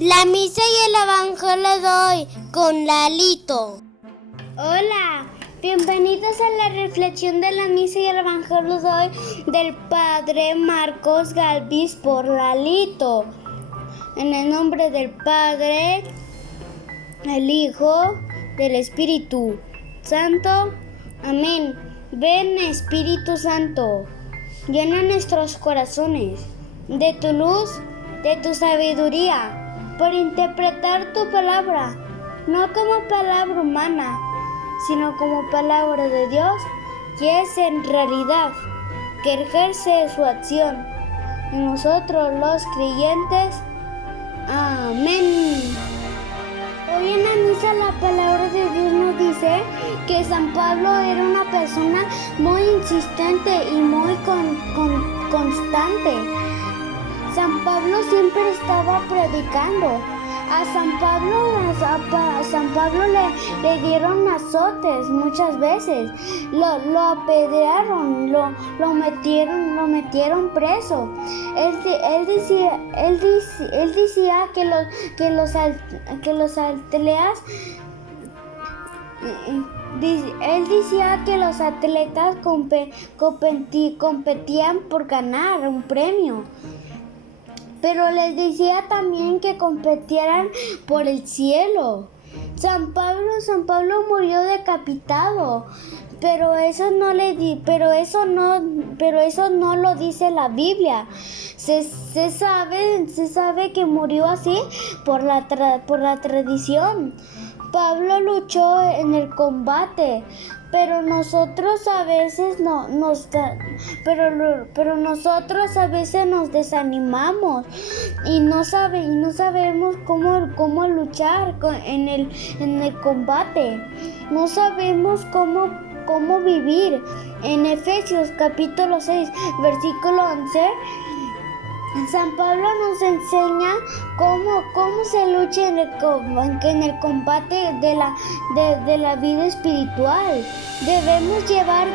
La misa y el evangelio de hoy con Lalito. Hola, bienvenidos a la reflexión de la misa y el evangelio de hoy del Padre Marcos Galvis por Lalito. En el nombre del Padre, el Hijo, del Espíritu Santo. Amén. Ven, Espíritu Santo, llena nuestros corazones de tu luz, de tu sabiduría, por interpretar tu palabra, no como palabra humana, sino como palabra de Dios, que es en realidad, que ejerce su acción en nosotros los creyentes. Amén. Hoy en la misa la palabra de Dios nos dice que San Pablo era una persona muy insistente y muy constante. San Pablo siempre estaba predicando. A San Pablo le dieron azotes muchas veces, lo apedrearon, lo metieron preso. Él decía que los atletas competían por ganar un premio. Pero les decía también que competieran por el cielo. San Pablo murió decapitado, pero eso no lo dice la Biblia. Se sabe que murió así por la tradición. Pablo luchó en el combate, pero nosotros a veces nos desanimamos y no sabemos cómo luchar en el combate. No sabemos cómo vivir. En Efesios capítulo 6, versículo 11, San Pablo nos enseña cómo se lucha en el combate de la vida espiritual. Debemos llevar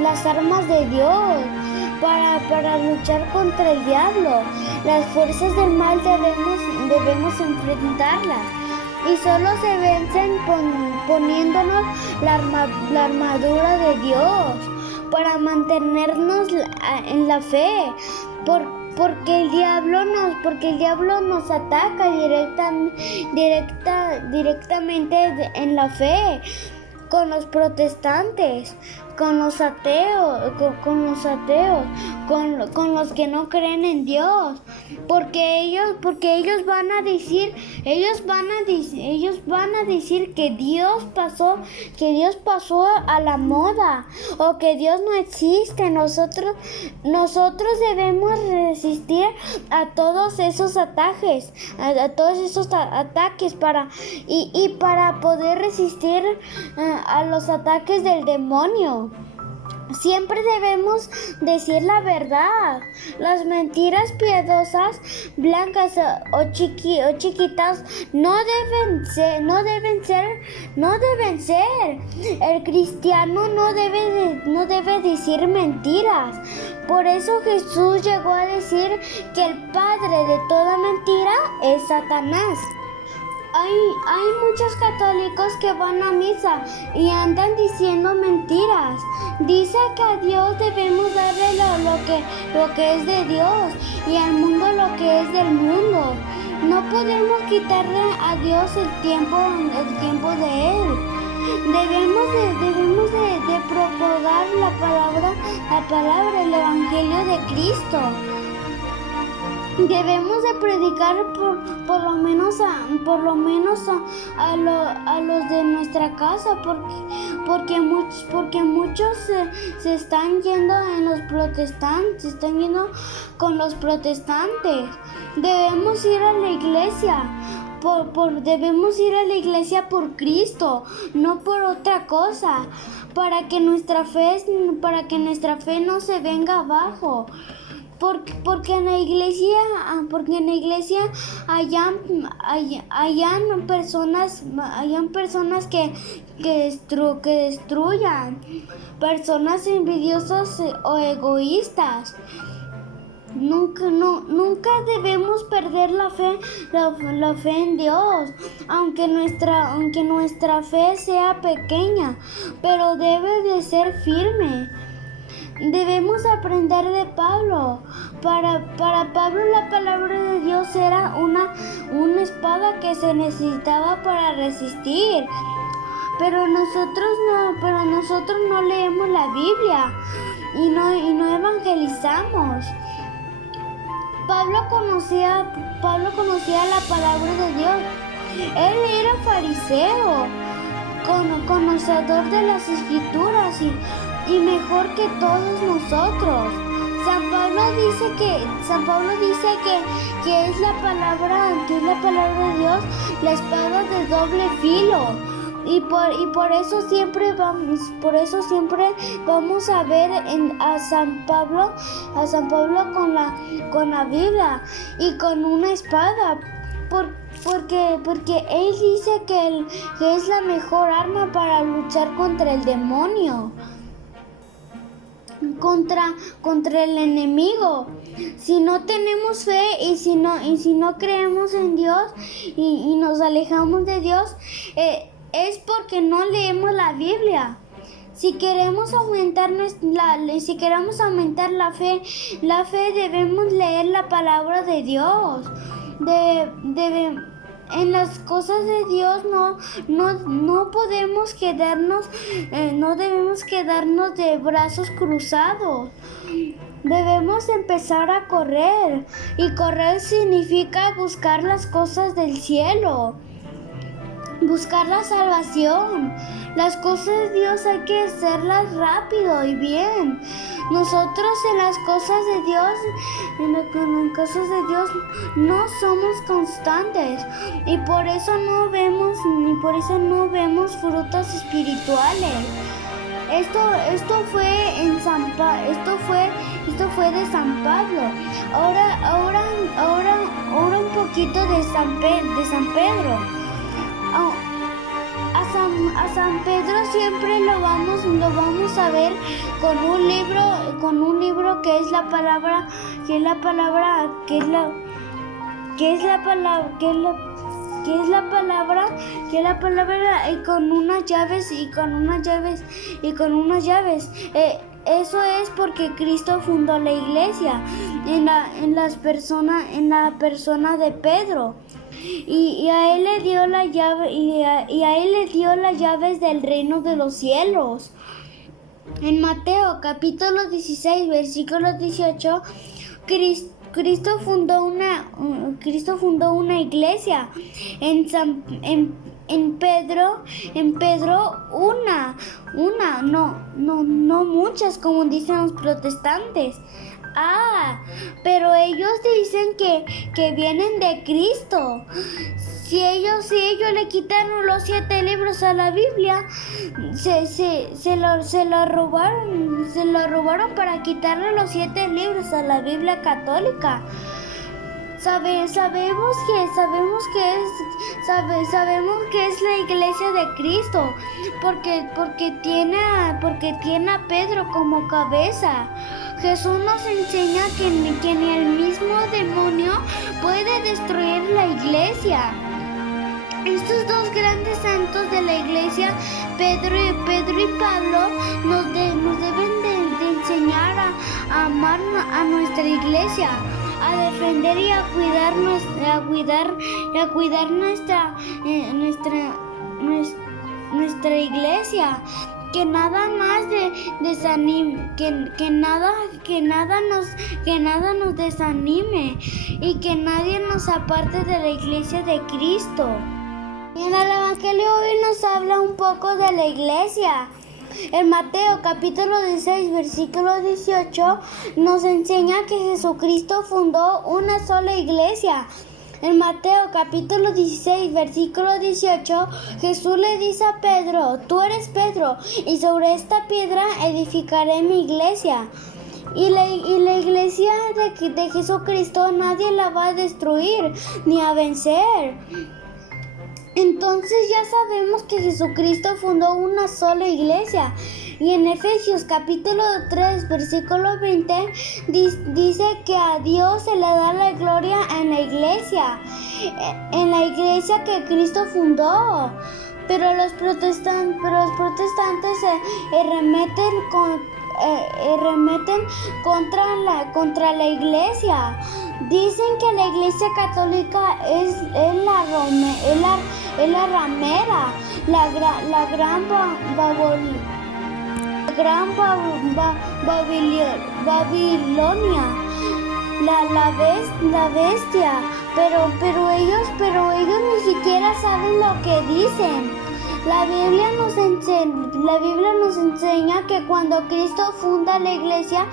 las armas de Dios para luchar contra el diablo. Las fuerzas del mal debemos enfrentarlas. Y solo se vencen poniéndonos la armadura de Dios para mantenernos en la fe, porque el diablo nos ataca directamente en la fe, con los protestantes, con los ateos, con los que no creen en Dios, porque ellos van a decir que Dios pasó a la moda, o que Dios no existe. Nosotros debemos resistir a todos esos ataques, para poder resistir a los ataques del demonio. Siempre debemos decir la verdad. Las mentiras piadosas, blancas o chiquitas, no deben ser. El cristiano no debe decir mentiras. Por eso Jesús llegó a decir que el padre de toda mentira es Satanás. Hay muchos católicos que van a misa y andan diciendo mentiras. Dice que a Dios debemos darle lo que es de Dios, y al mundo lo que es del mundo. No podemos quitarle a Dios el tiempo de Él. Debemos de propagar la palabra, el evangelio de Cristo. Debemos de predicar por lo menos a los de nuestra casa, porque muchos se están yendo se están yendo con los protestantes. Debemos ir a la iglesia. Debemos ir a la iglesia por Cristo, no por otra cosa, para que nuestra fe no se venga abajo. Porque en la iglesia hayan personas que destruyan, personas envidiosas o egoístas. Nunca debemos perder la fe en Dios, aunque nuestra fe sea pequeña, pero debe de ser firme. Debemos aprender de Pablo. Para Pablo la palabra de Dios era una espada que se necesitaba para resistir. Pero nosotros no leemos la Biblia y no evangelizamos. Pablo conocía la palabra de Dios. Él era fariseo, conocedor de las Escrituras y mejor que todos nosotros. San Pablo dice que es la palabra de Dios, la espada de doble filo. Y por eso siempre vamos a ver a San Pablo con la Biblia y con una espada, porque él dice que es la mejor arma para luchar contra el demonio, contra el enemigo. Si no tenemos fe y si no creemos en Dios y nos alejamos de Dios, es porque no leemos la Biblia. Si queremos aumentar la fe debemos leer la palabra de Dios. En las cosas de Dios no podemos quedarnos, no debemos quedarnos de brazos cruzados. Debemos empezar a correr, y correr significa buscar las cosas del cielo, buscar la salvación. Las cosas de Dios hay que hacerlas rápido y bien. Nosotros en las cosas de Dios no somos constantes y por eso no vemos frutos espirituales. Esto fue de San Pablo. Ahora un poquito de San Pedro. A San Pedro siempre lo vamos a ver con un libro que es la palabra, y con unas llaves. Eso es porque Cristo fundó la iglesia en la persona de Pedro. Y a él le dio la llave, y a él le dio las llaves del reino de los cielos. En Mateo capítulo 16 versículo 18, Cristo fundó una iglesia. En Pedro no muchas, como dicen los protestantes. Pero ellos dicen que vienen de Cristo. Si ellos le quitaron los 7 libros a la Biblia, se lo robaron para quitarle los 7 libros a la Biblia católica. Sabemos que es la iglesia de Cristo, porque tiene a Pedro como cabeza. Jesús nos enseña que ni el mismo demonio puede destruir la iglesia. Estos dos grandes santos de la iglesia, Pedro y Pablo, nos deben de enseñar a amar a nuestra iglesia, a defender y a cuidar nuestra iglesia. Que nada más que nada nos desanime y que nadie nos aparte de la iglesia de Cristo. Y en el Evangelio hoy nos habla un poco de la iglesia. En Mateo capítulo 16 versículo 18 nos enseña que Jesucristo fundó una sola iglesia. En Mateo capítulo 16 versículo 18 Jesús le dice a Pedro: tú eres Pedro, y sobre esta piedra edificaré mi iglesia. Y la iglesia de Jesucristo nadie la va a destruir ni a vencer. Entonces ya sabemos que Jesucristo fundó una sola iglesia. Y en Efesios capítulo 3 versículo 20 dice que a Dios se le da la gloria en la iglesia. en la iglesia que Cristo fundó. Pero los protestantes remeten contra la iglesia. Dicen que la iglesia católica es la ramera, la gran Babilonia, la bestia, pero ellos ni siquiera saben lo que dicen. La Biblia nos enseña que cuando Cristo funda la iglesia,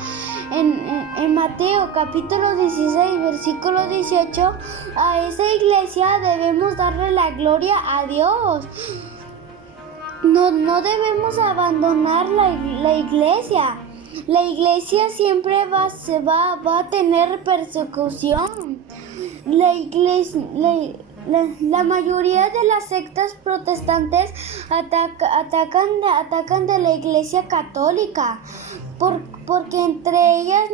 en Mateo capítulo 16, versículo 18, a esa iglesia debemos darle la gloria a Dios. No debemos abandonar la iglesia. La iglesia siempre va a tener persecución. La mayoría de las sectas protestantes atacan de la iglesia católica porque entre ellas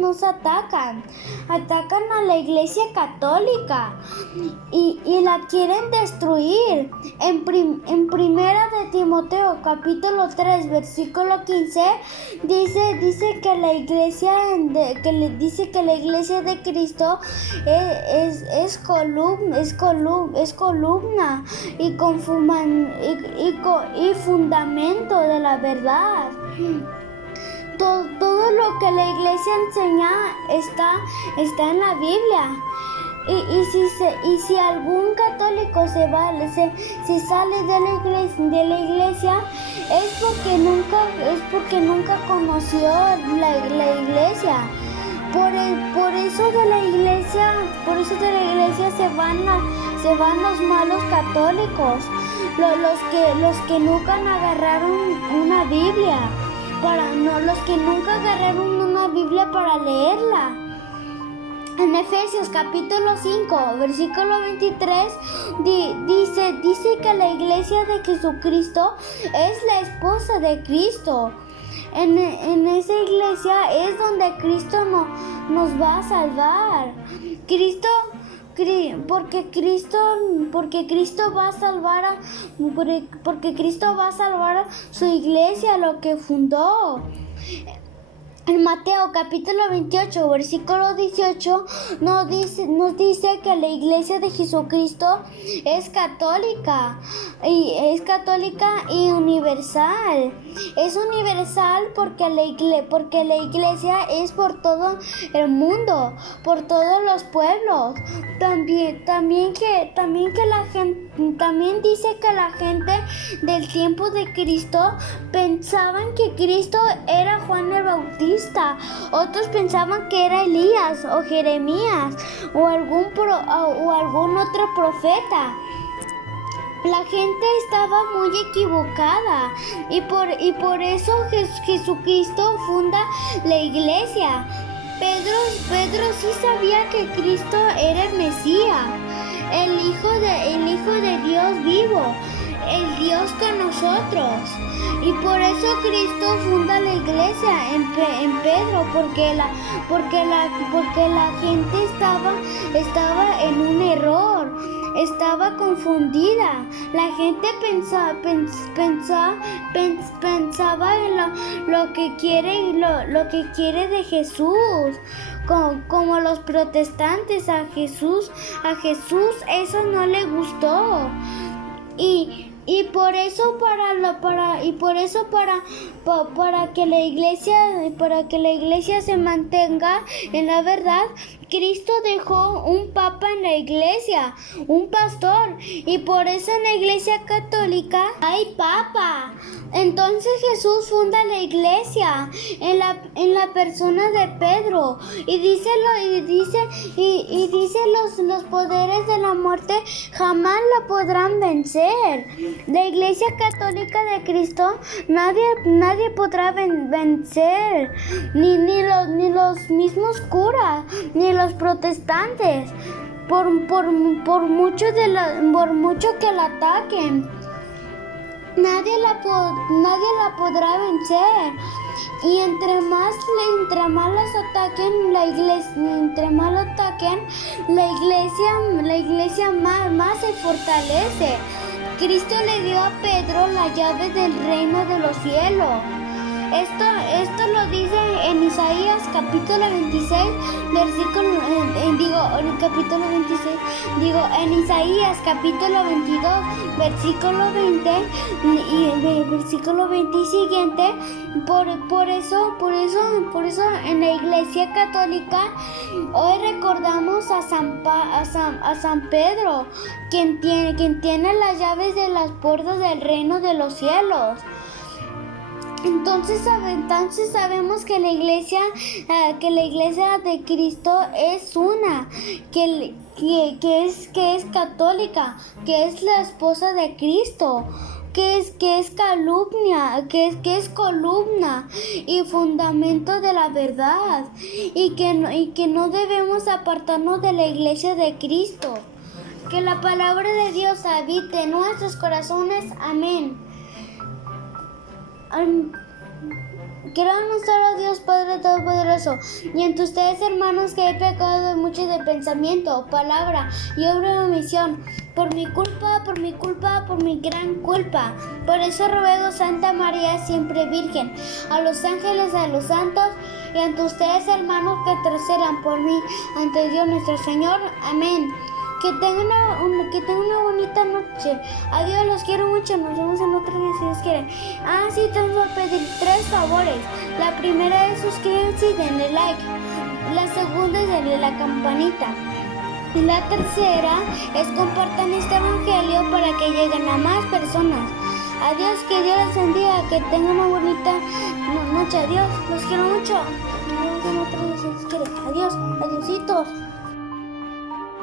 nos atacan a la iglesia católica y la quieren destruir. En primera de Timoteo capítulo 3 versículo 15 dice que la iglesia de Cristo es columna y fundamento de la verdad. Todo lo que la iglesia enseña está en la Biblia. Y si algún católico se sale de la iglesia es porque nunca conoció la iglesia. Por eso de la iglesia se van los malos católicos, los que nunca agarraron una Biblia, los que nunca agarraron una Biblia para leerla. En Efesios capítulo 5, versículo 23, dice que la iglesia de Jesucristo es la esposa de Cristo. En esa iglesia es donde Cristo nos va a salvar. Porque Cristo va a salvar a su iglesia, lo que fundó. En Mateo capítulo 28, versículo 18, nos dice que la iglesia de Jesucristo es católica y universal. Es universal porque la iglesia es por todo el mundo, por todos los pueblos. También dice que la gente del tiempo de Cristo pensaban que Cristo era Juan el Bautista. Otros pensaban que era Elías o Jeremías o algún otro profeta. La gente estaba muy equivocada y por eso Jesucristo funda la iglesia. Pedro sí sabía que Cristo era el Mesías, el Hijo de Dios vivo, el Dios con nosotros. Y por eso Cristo funda la iglesia en Pedro, porque la gente estaba en un error, estaba confundida. La gente pensaba en lo que quiere de Jesús, como los protestantes. A Jesús eso no le gustó. Y por eso para que la iglesia se mantenga en la verdad, Cristo dejó un papa en la iglesia, un pastor, y por eso en la iglesia católica hay papa. Entonces Jesús funda la iglesia en la persona de Pedro y dice los poderes de la muerte jamás la podrán vencer. La iglesia católica de Cristo nadie podrá vencer, ni los mismos curas, ni los protestantes, por mucho que la ataquen. nadie la podrá vencer. Y entre más las ataquen, la iglesia más se fortalece. Cristo le dio a Pedro la llave del reino de los cielos. Esto lo dice en Isaías capítulo 26, en Isaías capítulo 22, versículo 20 y versículo 20 y siguiente. Por eso en la Iglesia Católica hoy recordamos a San Pedro, quien tiene las llaves de las puertas del reino de los cielos. Entonces sabemos que la iglesia de Cristo es una, que es católica, que es la esposa de Cristo, que es columna y fundamento de la verdad, y que no debemos apartarnos de la iglesia de Cristo. Que la palabra de Dios habite en nuestros corazones. Amén. Quiero anunciar a Dios Padre Todopoderoso y entre ustedes, hermanos, que he pecado mucho de pensamiento, palabra y obra de omisión, por mi gran culpa. Por eso ruego, Santa María, siempre Virgen, a los ángeles, a los santos y ante ustedes, hermanos, que intercedan por mí ante Dios nuestro Señor. Amén. Que tengan una bonita noche. Adiós, los quiero mucho. Nos vemos en otro día si Dios quiere. Sí, te voy a pedir 3 favores. La primera es suscríbanse y denle like. La segunda es darle la campanita. Y la tercera es compartan este evangelio para que lleguen a más personas. Adiós, que Dios les bendiga. Que tengan una bonita noche. Adiós, los quiero mucho. Nos vemos en otro día si Dios quiere. Adiós, adiósitos.